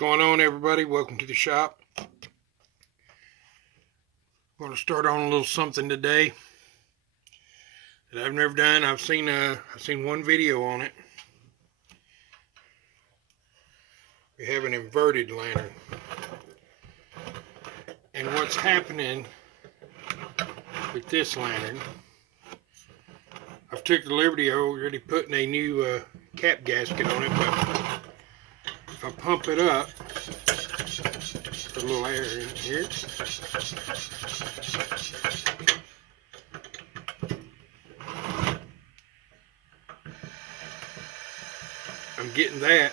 going on, everybody? Welcome to the shop. I'm going to start on a little something today that I've never done. I've seen one video on it. We have an inverted lantern, and what's happening with this lantern, I've took the liberty of already putting a new cap gasket on it, but if I pump it up, put a little air in here, I'm getting that,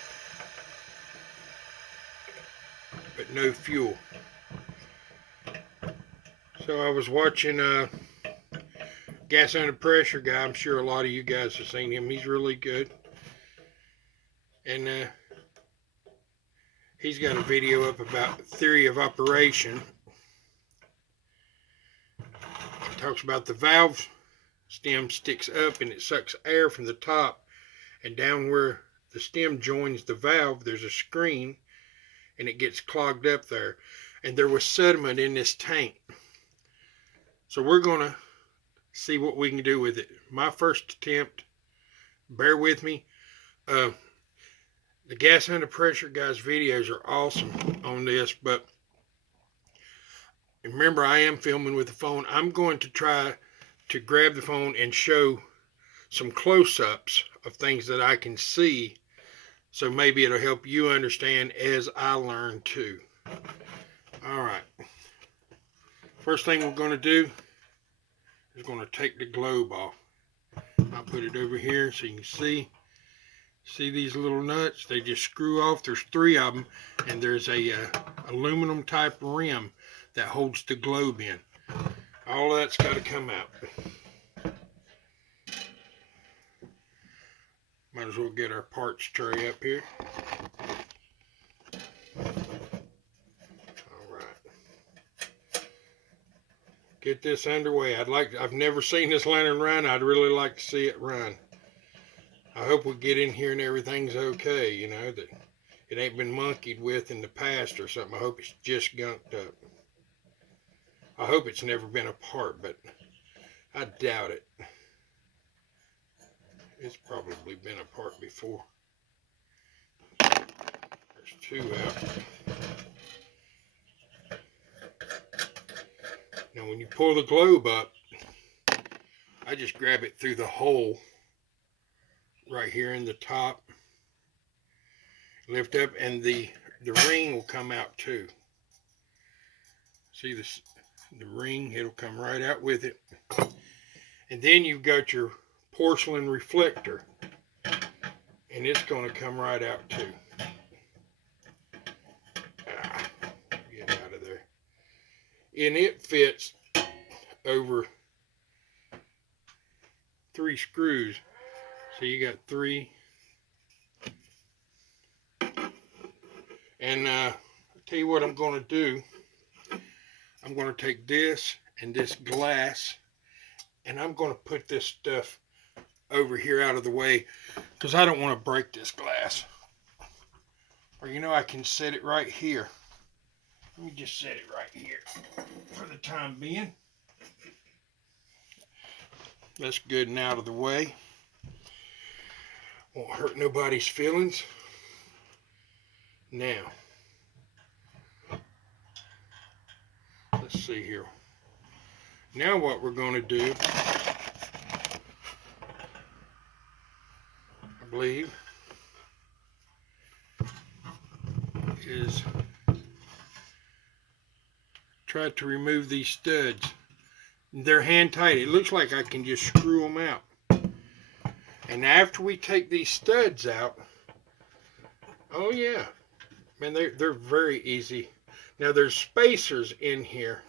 but no fuel. So I was watching Gas Under Pressure guy. I'm sure a lot of you guys have seen him. He's really good. And he's got a video up about theory of operation. It talks about the valve stem sticks up and it sucks air from the top, and down where the stem joins the valve there's a screen and it gets clogged up there, and there was sediment in this tank. So we're gonna see what we can do with it. My first attempt, bear with me. The Gas Under Pressure guys' videos are awesome on this, but remember, I am filming with the phone. I'm going to try to grab the phone and show some close-ups of things that I can see, so maybe it'll help you understand as I learn too. Alright, first thing we're going to do is going to take the globe off. I'll put it over here so you can see these little nuts. They just screw off. There's 3 of them, and there's a aluminum type rim that holds the globe in. All that's got to come out. Might as well get our parts tray up here. Get this underway. I've never seen this lantern run. I'd really like to see it run. I hope we get in here and everything's okay, you know, that it ain't been monkeyed with in the past or something. I hope it's just gunked up. I hope it's never been apart, but I doubt it. It's probably been apart before. There's 2 out. Now when you pull the globe up, I just grab it through the hole right here in the top, lift up, and the ring will come out too. See this, the ring, it'll come right out with it. And then you've got your porcelain reflector, and it's going to come right out too. Get out of there. And it fits over 3 screws. So you got 3. And I'll tell you what I'm going to do. I'm going to take this and this glass, and I'm going to put this stuff over here out of the way, because I don't want to break this glass. Or, you know, I can set it right here. Let me just set it right here for the time being. That's good and out of the way. Won't hurt nobody's feelings. Now, let's see here. Now what we're going to do, I believe, is try to remove these studs. They're hand tight. It looks like I can just screw them out. And after we take these studs out, oh yeah, man, they're very easy. Now there's spacers in here.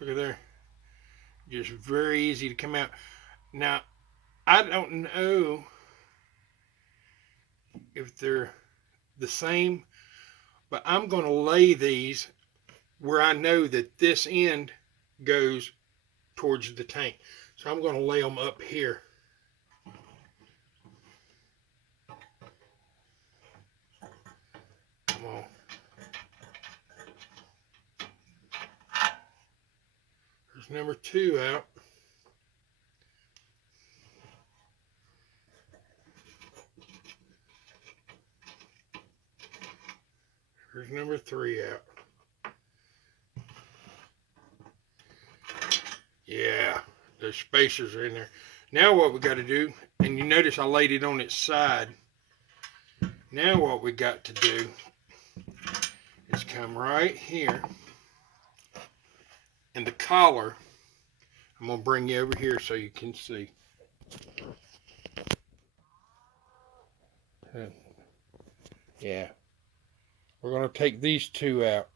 Look at there. Just very easy to come out. Now, I don't know if they're the same, but I'm going to lay these where I know that this end goes towards the tank. So I'm going to lay them up here. There's number 2 out. Here's number 3 out. Yeah, those spacers are in there. Now what we got to do, and you notice I laid it on its side. Now what we got to do is come right here, and the collar, I'm going to bring you over here so you can see. Yeah. We're going to take these 2 out.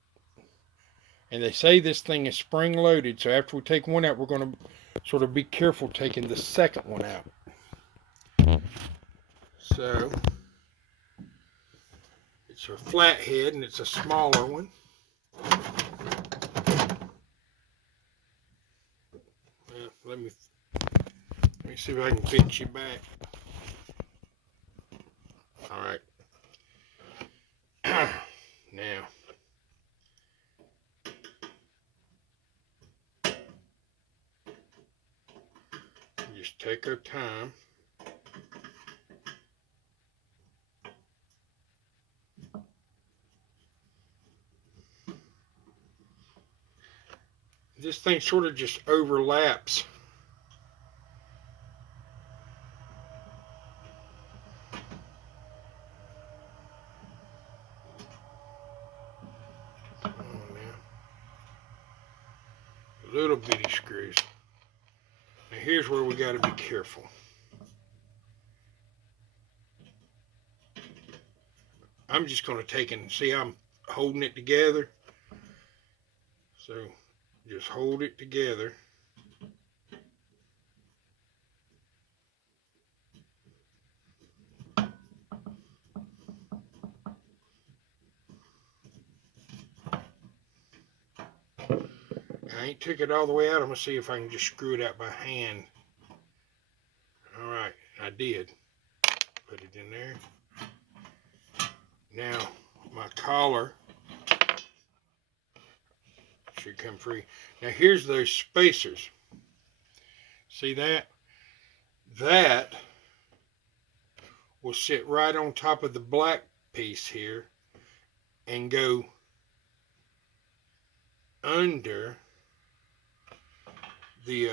And they say this thing is spring loaded, so after we take one out, we're going to sort of be careful taking the second one out. So, it's a flathead and it's a smaller one. Let me see if I can fit you back. All right. Now, just take our time. This thing sort of just overlaps. Little bitty screws. Now here's where we got to be careful. I'm just going to take it and see I'm holding it together. So just hold it together. I ain't took it all the way out. I'm going to see if I can just screw it out by hand. Alright, I did. Put it in there. Now, my collar should come free. Now here's those spacers. See that? That will sit right on top of the black piece here and go under the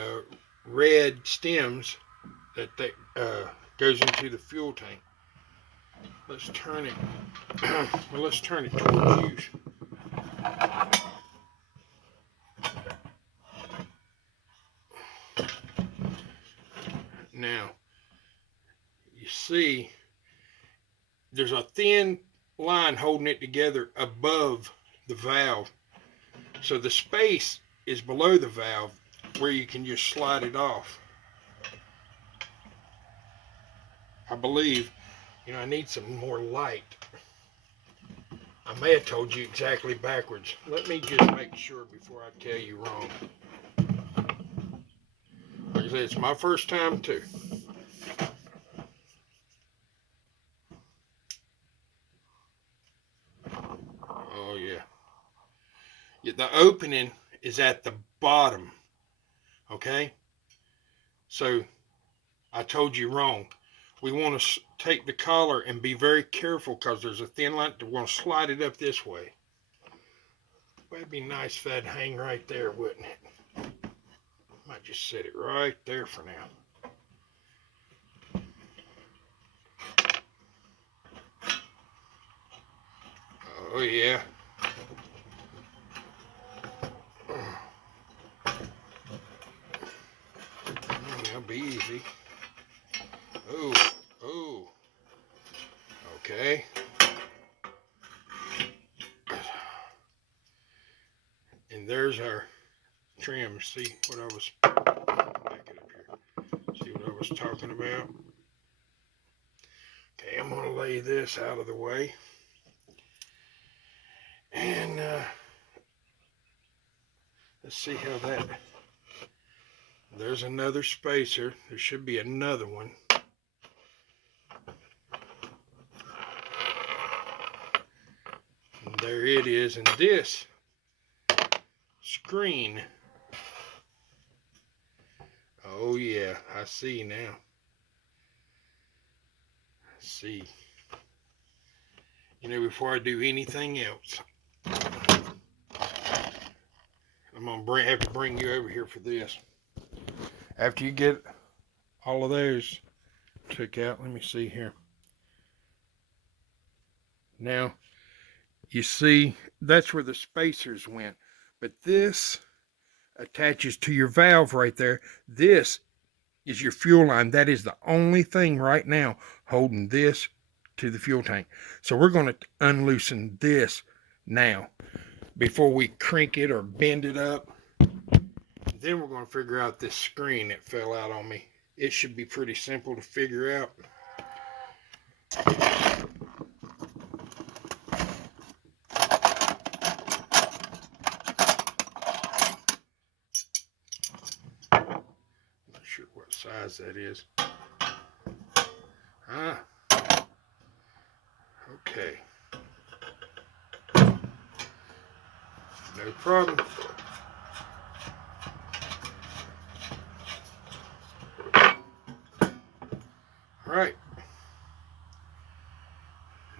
red stems that goes into the fuel tank. Let's turn it. Well, let's turn it towards you. Now, you see, there's a thin line holding it together above the valve. So the space is below the valve where you can just slide it off. I believe, I need some more light. I may have told you exactly backwards. Let me just make sure before I tell you wrong. Like I said, it's my first time too. Oh yeah. The opening is at the bottom. Okay? So, I told you wrong. We want to take the collar and be very careful because there's a thin line. We're going to slide it up this way. That'd be nice if that'd hang right there, wouldn't it? Might just set it right there for now. Oh yeah. That'll be easy. Oh. Okay. And there's our trim. See what I was, back it up here. See what I was talking about? Okay, I'm going to lay this out of the way. And let's see how that, there's another spacer. There should be another one. And there it is. And this screen Oh yeah, I see now. I see. You know, before I do anything else, I'm gonna have to bring you over here for this. After you get all of those took out, let me see here. Now, you see, that's where the spacers went. But this attaches to your valve right there. This is your fuel line. That is the only thing right now holding this to the fuel tank. So we're going to unloosen this now before we crank it or bend it up. Then we're going to figure out this screen that fell out on me. It should be pretty simple to figure out. Not sure what size that is. Okay. No problem. All right.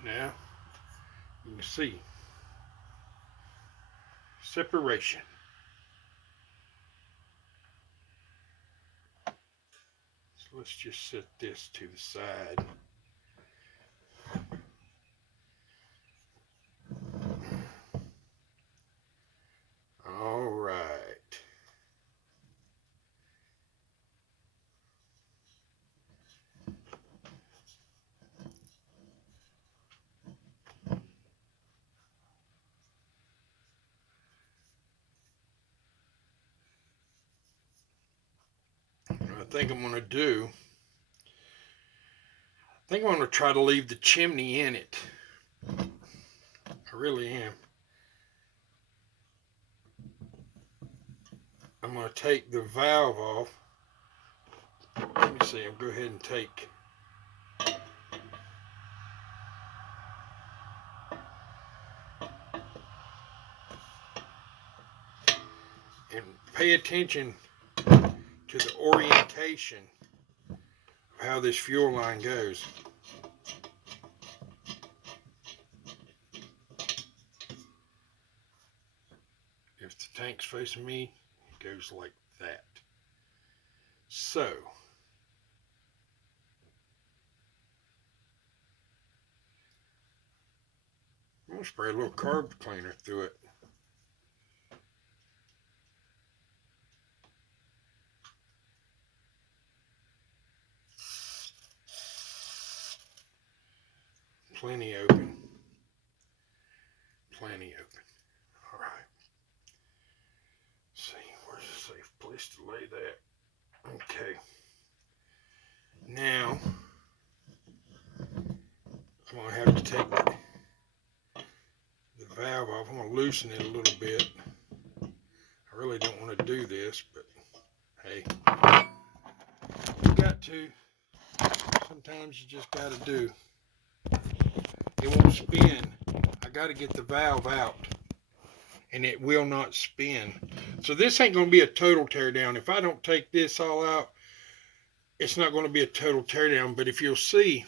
Now, you can see separation. So let's just set this to the side. All right. I think I'm going to try to leave the chimney in it. I really am. I'm going to take the valve off. Let me see, I'll go ahead and take and pay attention to the orientation of how this fuel line goes. If the tank's facing me, it goes like that. So, I'm going to spray a little carb cleaner through it. Plenty open. Plenty open. All right. Let's see, where's a safe place to lay that? Okay. Now, I'm going to have to take the valve off. I'm going to loosen it a little bit. I really don't want to do this, but hey, you got to. Sometimes you just got to do. It won't spin. I got to get the valve out, and it will not spin. So this ain't going to be a total teardown. If I don't take this all out, it's not going to be a total teardown. But if you'll see,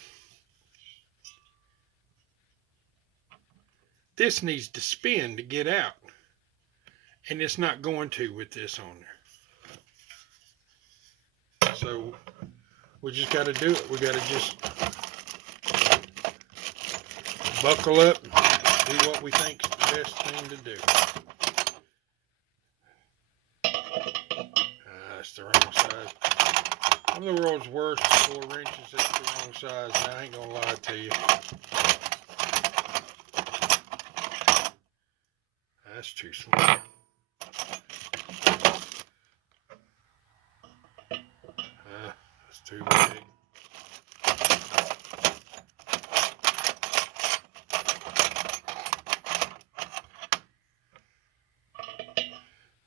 this needs to spin to get out, and it's not going to with this on there. So we just got to do it. We got to just buckle up and do what we think is the best thing to do. That's the wrong size. I'm the world's worst 4 wrenches. That's the wrong size, and I ain't gonna lie to you. That's too small. That's too big.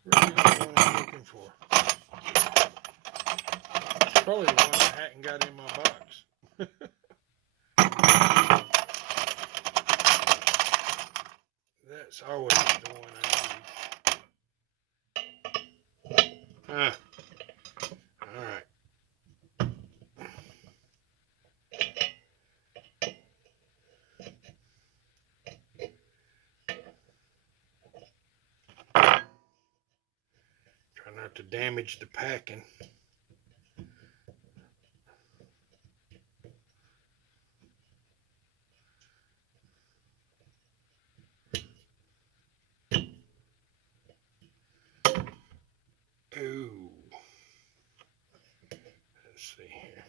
Really not the one I'm looking for. It's probably the one I hadn't got in my box. That's always the one I need. Alright. to damage the packing. Ooh. Let's see here.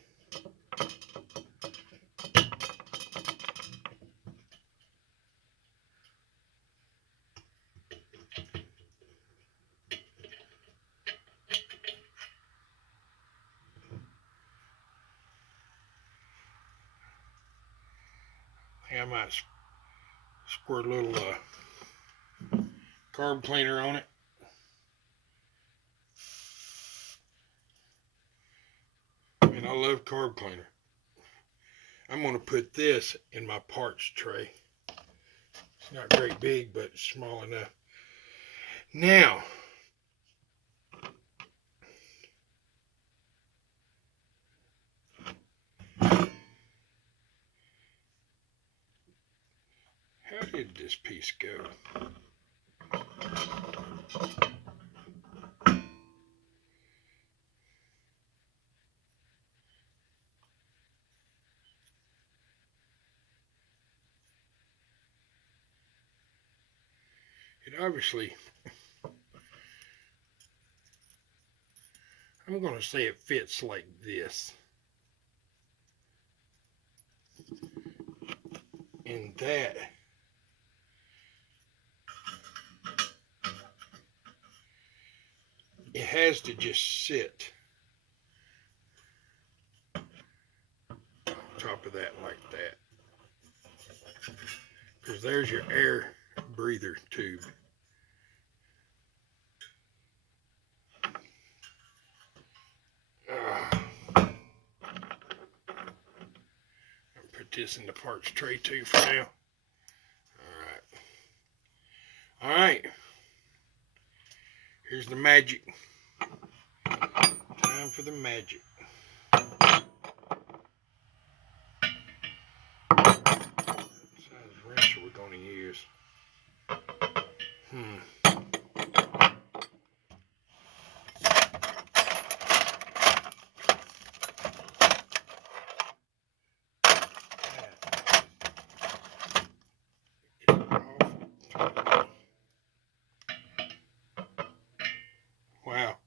I think I might squirt a little carb cleaner on it. And I love carb cleaner. I'm going to put this in my parts tray. It's not very big, but it's small enough. Now, how did this piece go? It obviously, I'm going to say it fits like this. And that it has to just sit on top of that like that. Because there's your air breather tube. Put this in the parts tray too for now. Alright. Here's the magic. Time for the magic. What size wrench are we going to use? Wow.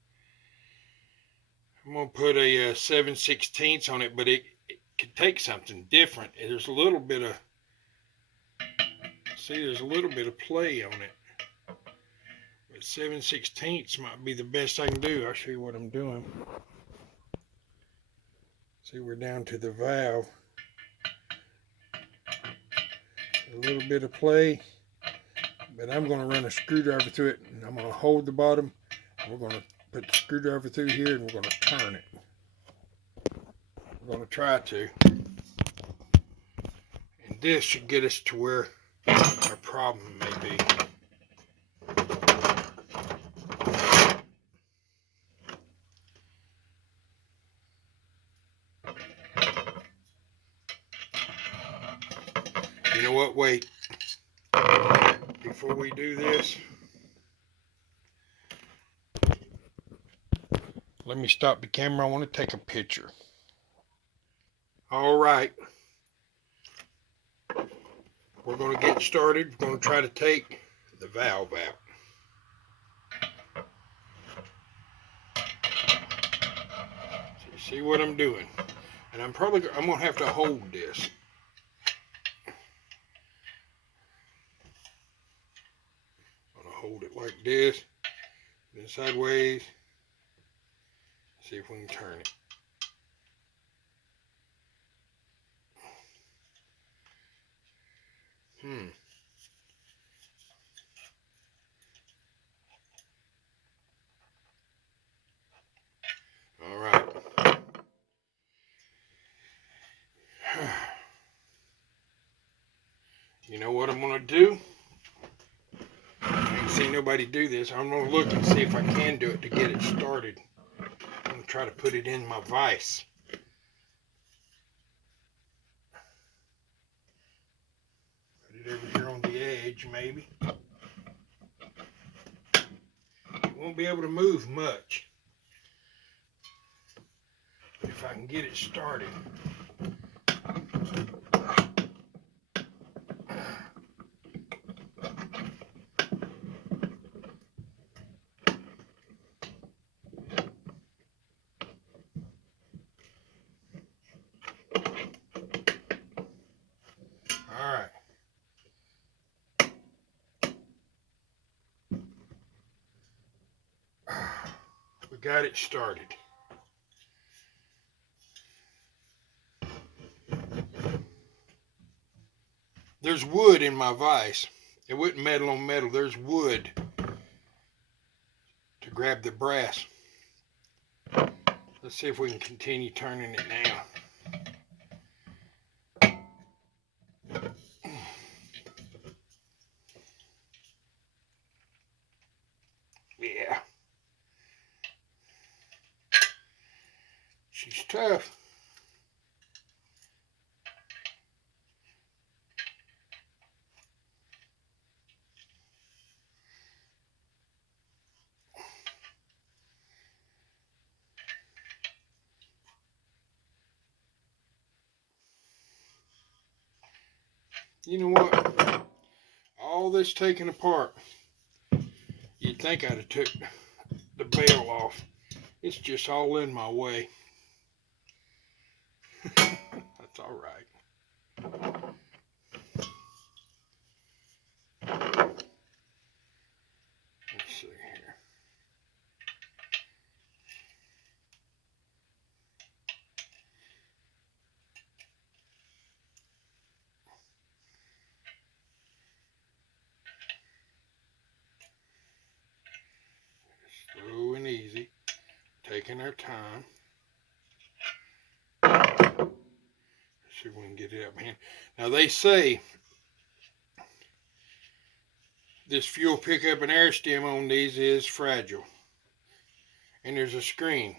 I'm going to put a 7/16 on it, but it could take something different. There's a little bit of, there's a little bit of play on it. But 7/16 might be the best I can do. I'll show you what I'm doing. See, we're down to the valve. A little bit of play, but I'm going to run a screwdriver through it, and I'm going to hold the bottom. We're going to put the screwdriver through here, and we're going to turn it. We're going to try to. And this should get us to where our problem may be. You know what? Wait. Before we do this, let me stop the camera. I want to take a picture. All right. We're going to get started. We're going to try to take the valve out. So you see what I'm doing? And I'm going to have to hold this. I'm going to hold it like this, then sideways. See if we can turn it. All right. You know what I'm going to do? I ain't seen nobody do this. I'm going to look and see if I can do it to get it started. I'm going to try to put it in my vise. Put it over here on the edge, maybe. It won't be able to move much. if I can get it started. All right. We got it started. There's wood in my vise. It wasn't metal on metal. There's wood to grab the brass. Let's see if we can continue turning it now. Yeah. She's tough. You know what? All this taken apart, you'd think I'd have took the bail off. It's just all in my way. That's all right. Let's see here. Slow and easy, taking our time. See if we can get it up hand. Now they say this fuel pickup and air stem on these is fragile. And there's a screen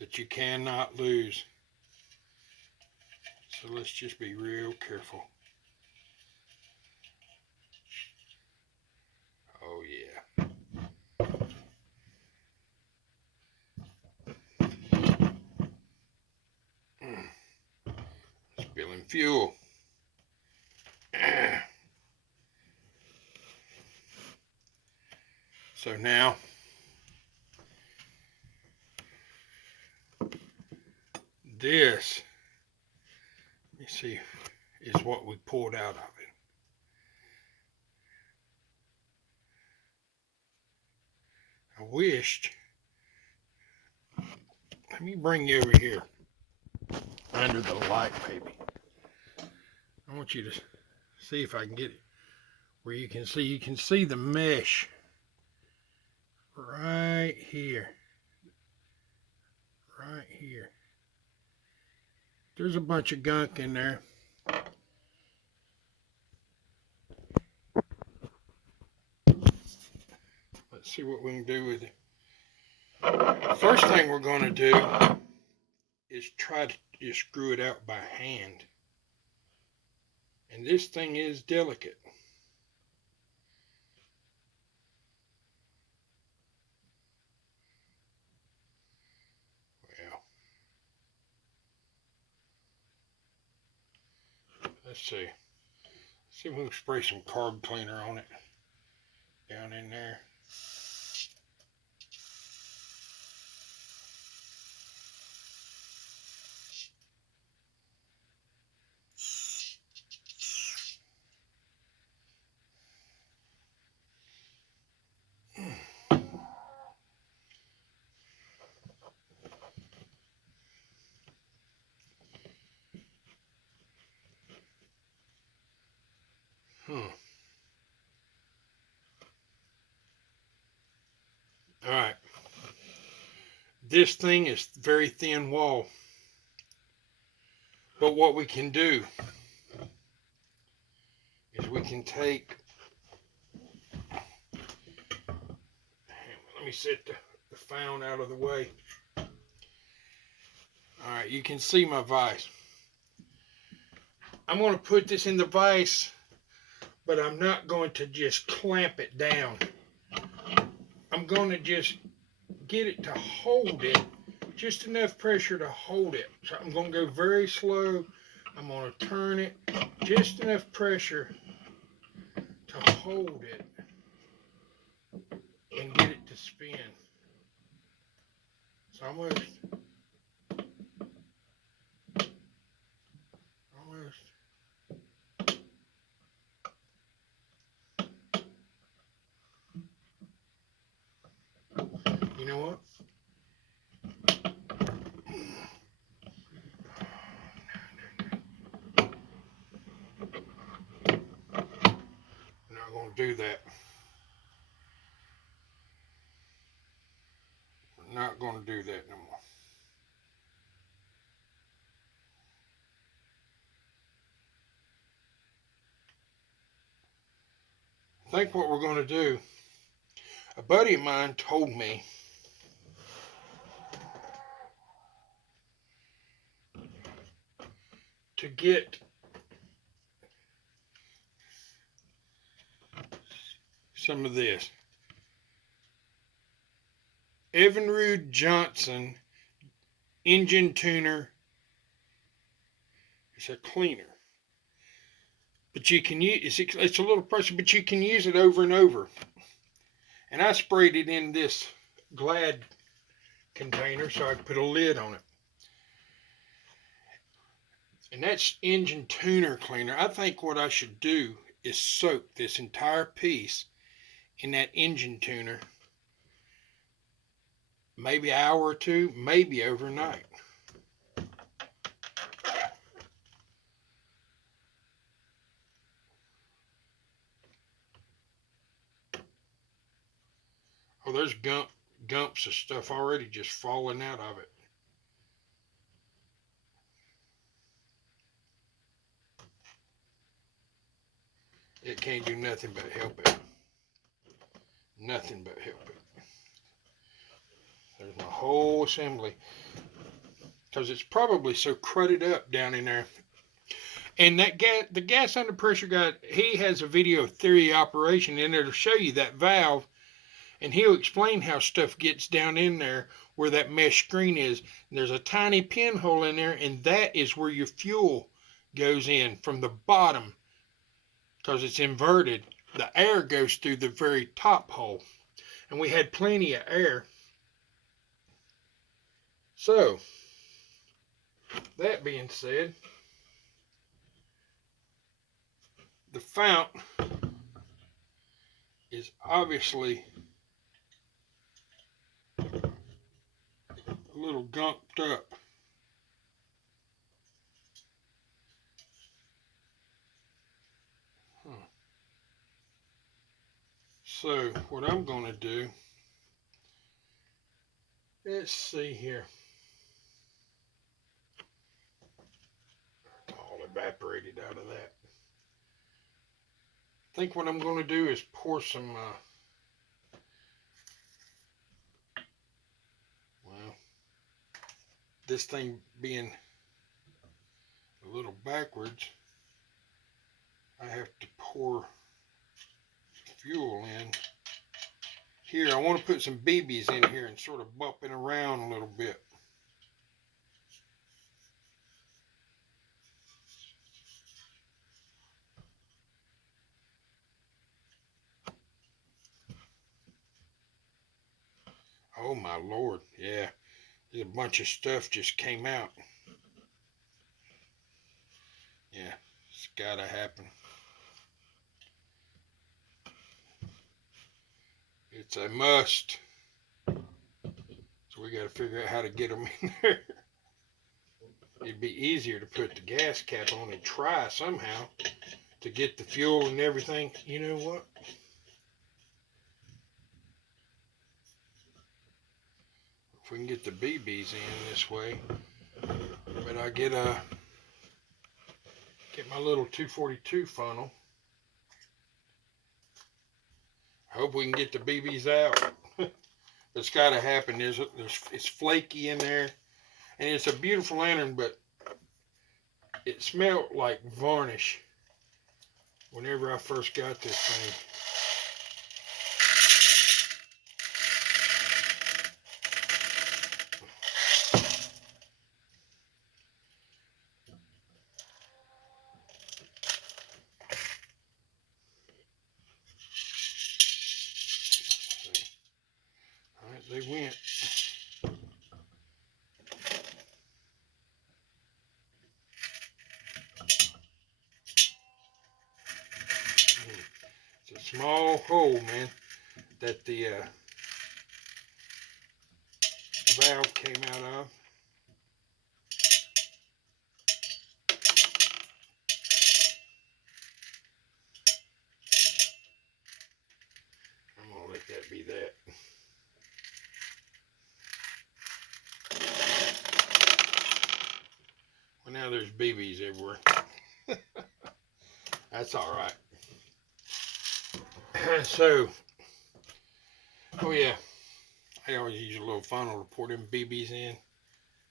that you cannot lose. So let's just be real careful. Oh yeah. Spilling fuel. So now this, let me see, is what we pulled out of it. I wished, let me bring you over here under the light, baby. I want you to see if I can get it where you can see the mesh right here. Right here. There's a bunch of gunk in there. Let's see what we can do with it. First thing we're going to do is try to just screw it out by hand. And this thing is delicate. Well, let's see. See if we can spray some carb cleaner on it. Down in there. All right. This thing is very thin wall. But what we can do is we can take, let me set the found out of the way. All right, you can see my vise. I'm going to put this in the vise, but I'm not going to just clamp it down. I'm going to just get it to hold it, just enough pressure to hold it. So I'm going to go very slow. I'm going to turn it, just enough pressure to hold it and get it to spin. It's almost. You know what? I'm not going to do that. I'm not going to do that no more. I think what we're going to do, a buddy of mine told me to get some of this. Evinrude Johnson engine tuner. It's a cleaner. But you can use it's a little pressure, but you can use it over and over. And I sprayed it in this Glad container so I could put a lid on it. And that's engine tuner cleaner. I think what I should do is soak this entire piece in that engine tuner, maybe an hour or two, maybe overnight. Oh, there's gumps of stuff already just falling out of it. It can't do nothing but help it. Nothing but help it. There's my whole assembly. Because it's probably so crudted up down in there. And that the gas under pressure guy, he has a video of theory operation in there to show you that valve. And he'll explain how stuff gets down in there where that mesh screen is. And there's a tiny pinhole in there, and that is where your fuel goes in from the bottom. Because it's inverted, the air goes through the very top hole. And we had plenty of air. So, that being said, the fount is obviously a little gunked up. So what I'm going to do, let's see here. All evaporated out of that. I think what I'm going to do is pour some, well, this thing being a little backwards, I have to pour fuel in. Here, I want to put some BBs in here and sort of bump it around a little bit. Oh my Lord, yeah. There's a bunch of stuff just came out. Yeah, it's gotta happen. It's a must. So we gotta figure out how to get them in there. It'd be easier to put the gas cap on and try somehow to get the fuel and everything. You know what? If we can get the BBs in this way, but I get my little 242 funnel. I hope we can get the BBs out. It's got to happen. It's flaky in there, and it's a beautiful lantern, but it smelled like varnish whenever I first got this thing. small hole, man, that the valve came out of. I'm gonna let that be that. Well, now there's BBs everywhere. That's all right. So, oh yeah, I always use a little funnel to pour them BBs in.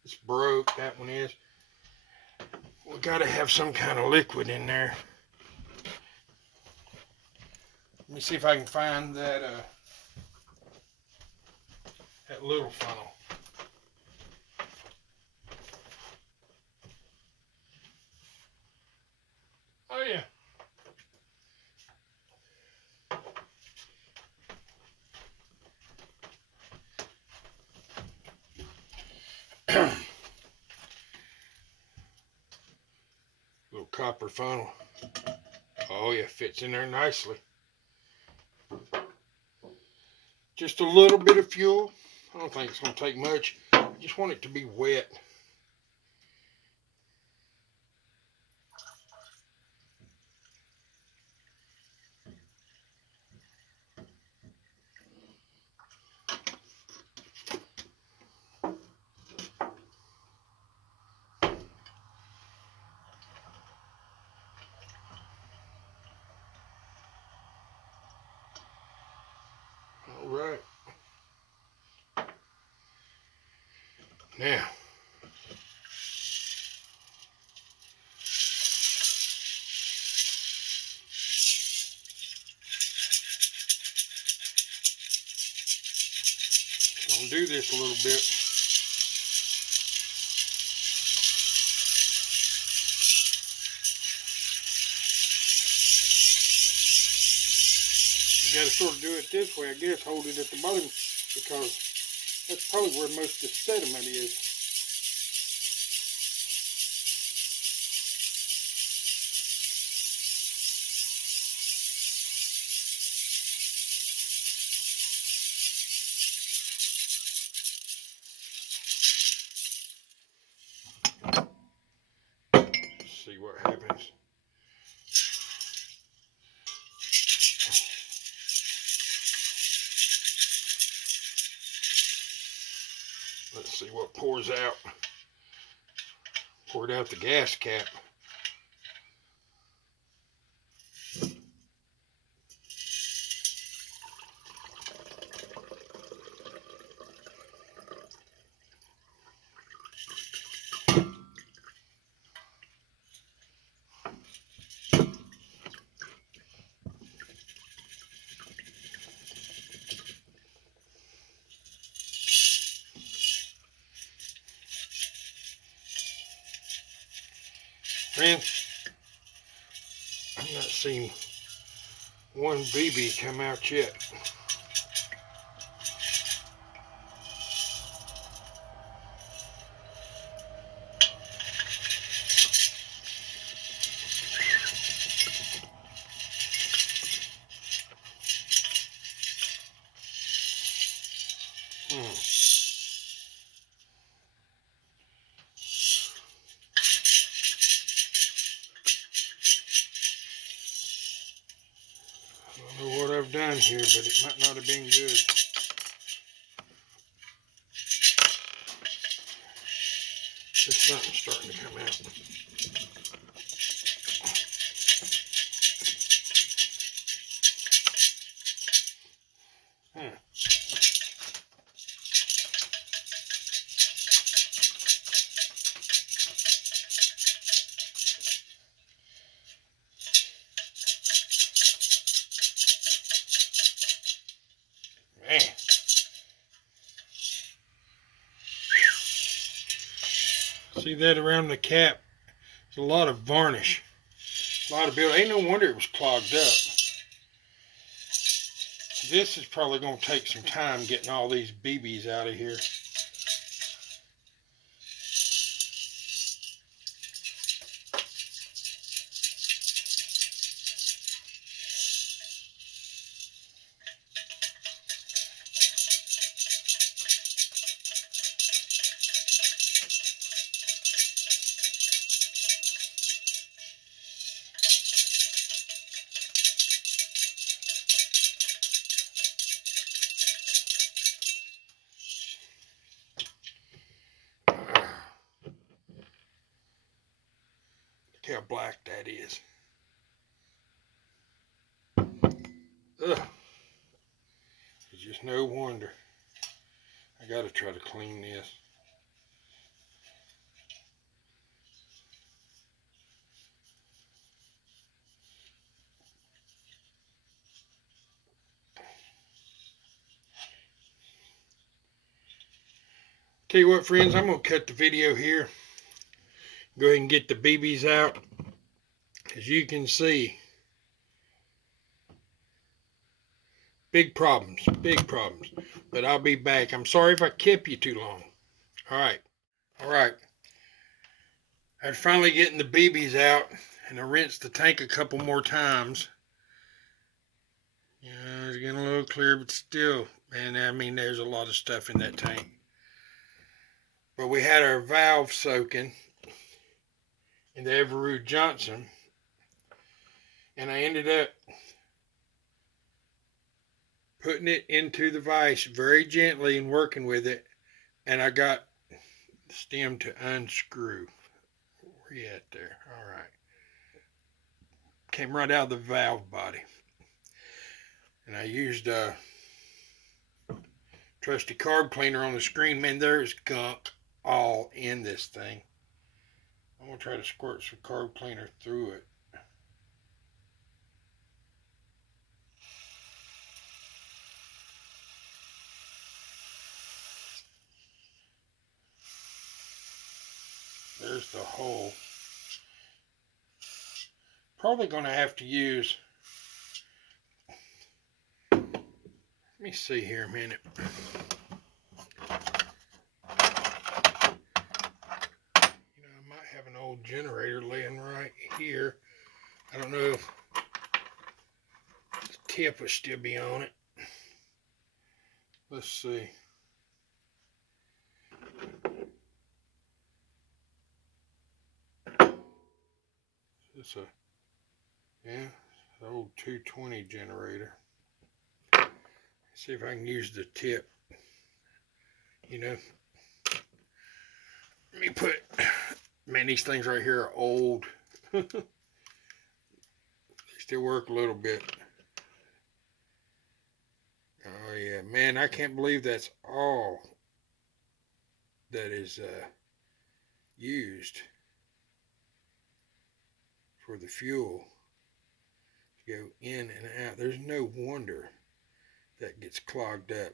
It's broke, that one is. We gotta have some kind of liquid in there. Let me see if I can find that that little funnel. Oh yeah. Little copper funnel. Oh yeah, fits in there nicely. Just a little bit of fuel. I don't think it's going to take much. I just want it to be wet. All right. Now, I'm going to do this a little bit. You got to sort of do it this way, I guess. Hold it at the bottom because that's probably where most of the sediment is. See what happens. Let's see what pours out. Poured out the gas cap. Friends, I've not seen one BB come out yet. I don't know what I've done here, but it might not have been good. Just something's starting to come out. Man. See that around the cap? There's a lot of varnish. A lot of build. Ain't no wonder it was clogged up. This is probably going to take some time getting all these BBs out of here. how black that is. Ugh. It's just no wonder. I gotta try to clean this. Tell you what, friends, I'm gonna cut the video here. Go ahead and get the BBs out. As you can see, big problems, big problems. But I'll be back. I'm sorry if I kept you too long. All right. I'm finally getting the BBs out, and I rinsed the tank a couple more times. Yeah, it's getting a little clear, but still, man, I mean, there's a lot of stuff in that tank. But we had our valve soaking in the Everroot Johnson, and I ended up putting it into the vise very gently and working with it, and I got the stem to unscrew. Where you at there? All right. Came right out of the valve body. And I used a trusty carb cleaner on the screen. Man, there's gunk all in this thing. I'm going to try to squirt some carb cleaner through it. There's the hole. Probably going to have to use, let me see here a minute. You know, I might have an old generator laying right here. I don't know if the tip will still be on it. Let's see. It's a, yeah, the old 220 generator. See if I can use the tip. You know, let me put, man, these things right here are old. They still work a little bit. Oh yeah, man, I can't believe that's all that is used for the fuel to go in and out. There's no wonder that gets clogged up.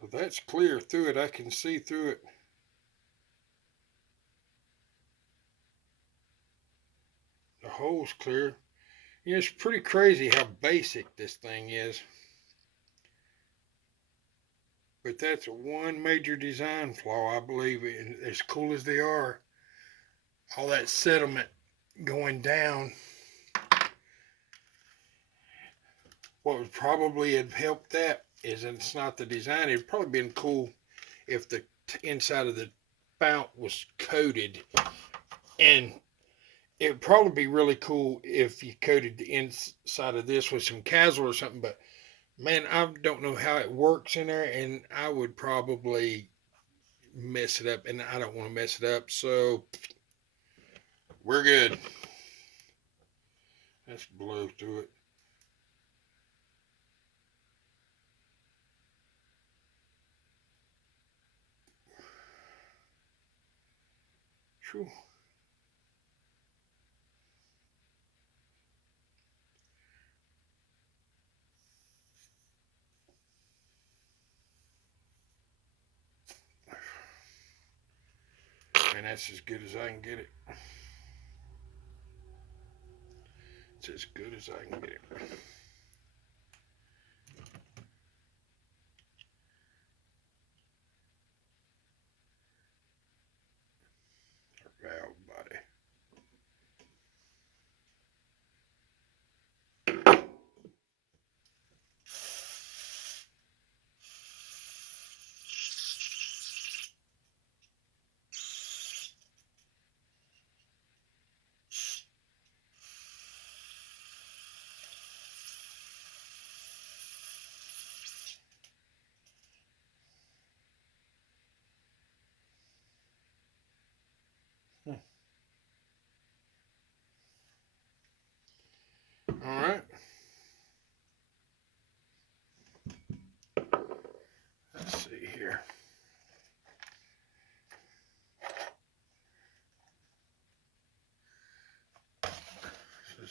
Well, that's clear through it. I can see through it. The hole's clear. You know, it's pretty crazy how basic this thing is. But that's one major design flaw, I believe. And as cool as they are, all that sediment going down, what would probably have helped that is, and it's not the design, it'd probably been cool if the inside of the spout was coated, and it would probably be really cool if you coated the inside of this with some Castle or something, but man, I don't know how it works in there, and I would probably mess it up, and I don't want to mess it up, so we're good. Let's blow through it. Whew. And that's as good as I can get it. It's as good as I can get it. Valve body.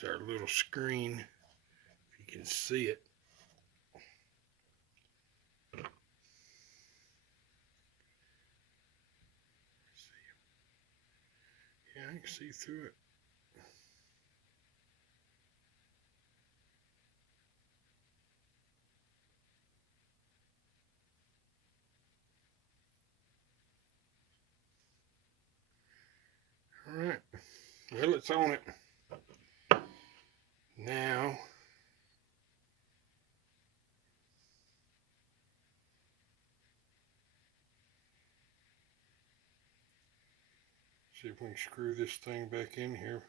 There's our little screen, if you can see it. Yeah, I can see through it. All right, well, it's on it. Now, see if we can screw this thing back in here.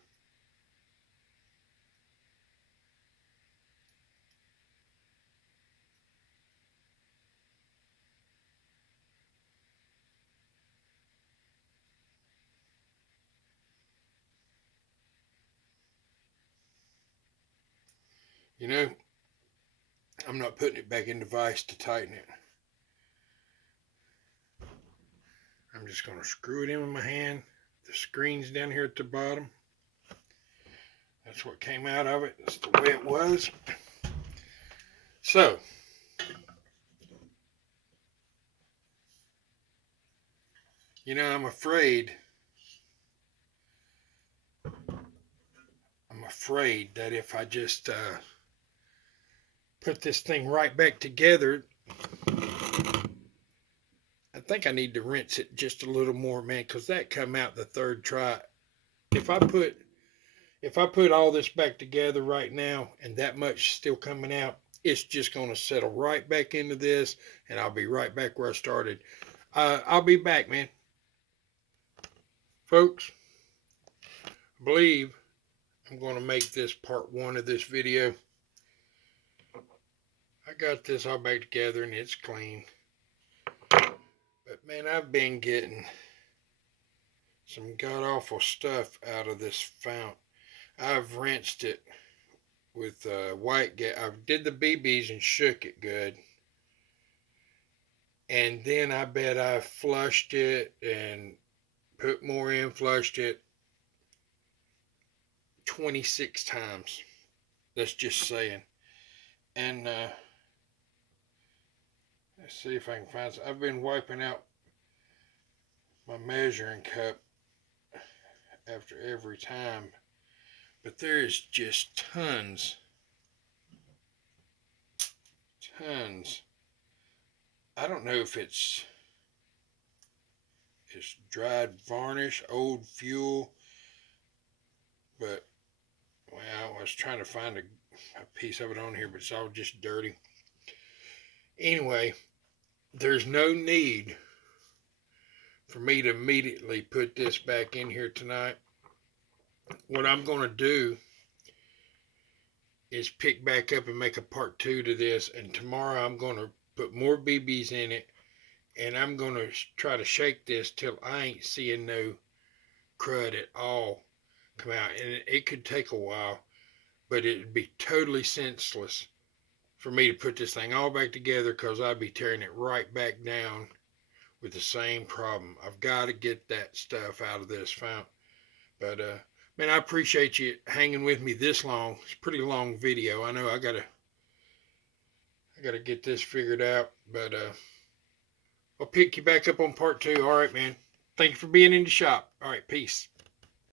You know, I'm not putting it back in the vise to tighten it. I'm just going to screw it in with my hand. The screen's down here at the bottom. That's what came out of it. That's the way it was. So, you know, I'm afraid that if I just put this thing right back together, I think I need to rinse it just a little more, man, because that come out the third try. If I put all this back together right now and that much still coming out, it's just going to settle right back into this, and I'll be right back where I started. I'll be back, man. Folks, I believe I'm going to make this part 1 of this video. I got this all back together and it's clean. But man, I've been getting some god-awful stuff out of this fount. I've rinsed it with white gas. I did the BBs and shook it good. And then I bet I flushed it and put more in, flushed it 26 times. That's just saying. And let's see if I can find some. I've been wiping out my measuring cup after every time. But there is just tons. I don't know if it's dried varnish, old fuel, but well, I was trying to find a piece of it on here, but it's all just dirty. Anyway, there's no need for me to immediately put this back in here tonight. What I'm going to do is pick back up and make a part 2 to this, and tomorrow I'm going to put more BBs in it, and I'm going to try to shake this till I ain't seeing no crud at all come out. And it could take a while, but it'd be totally senseless for me to put this thing all back together, because I'd be tearing it right back down with the same problem. I've got to get that stuff out of this fount. But man, I appreciate you hanging with me this long. It's a pretty long video. I know I gotta get this figured out, but I'll pick you back up on part 2. All right, man. Thank you for being in the shop. All right, peace.